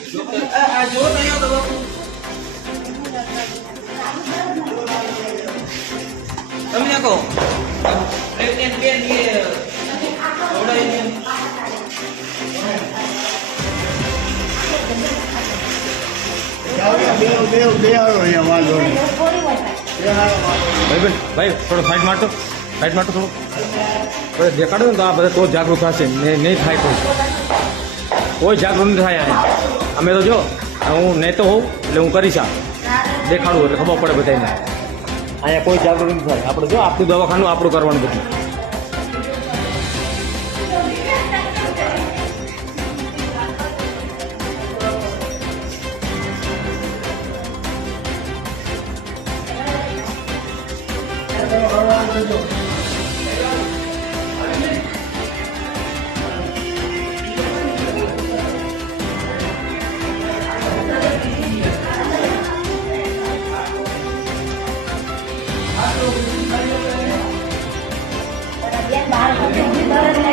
આ આ જો તો અહીંયા તો બાપુ તમે કહો પ્રેગ્નેન્ટ બેન એ ખવડાવીને બે બે બે આવો અહીંયા વાંધો નહીં બે હારો વાંધો નહીં. ભાઈ બેન ભાઈ થોડો સાઈડ માટો સાઈડ માટો થોડું બધા દેખાડો ને તો આ બધા તો જ જાગૃત થશે ને નહીં થાય કોઈ કોઈ જાગૃત થાય અહીંયા. અમે તો જો, હું નેતો હોઉં, એટલે હું કરીશ આ. દેખાડું એટલે ખબર પડે બધાને. અહીંયા કોઈ જાગૃત નહીં થાય. આપણે જો, આપણું દવાખાનું આપણું કરવાનું બધું. Thank બાર પાડે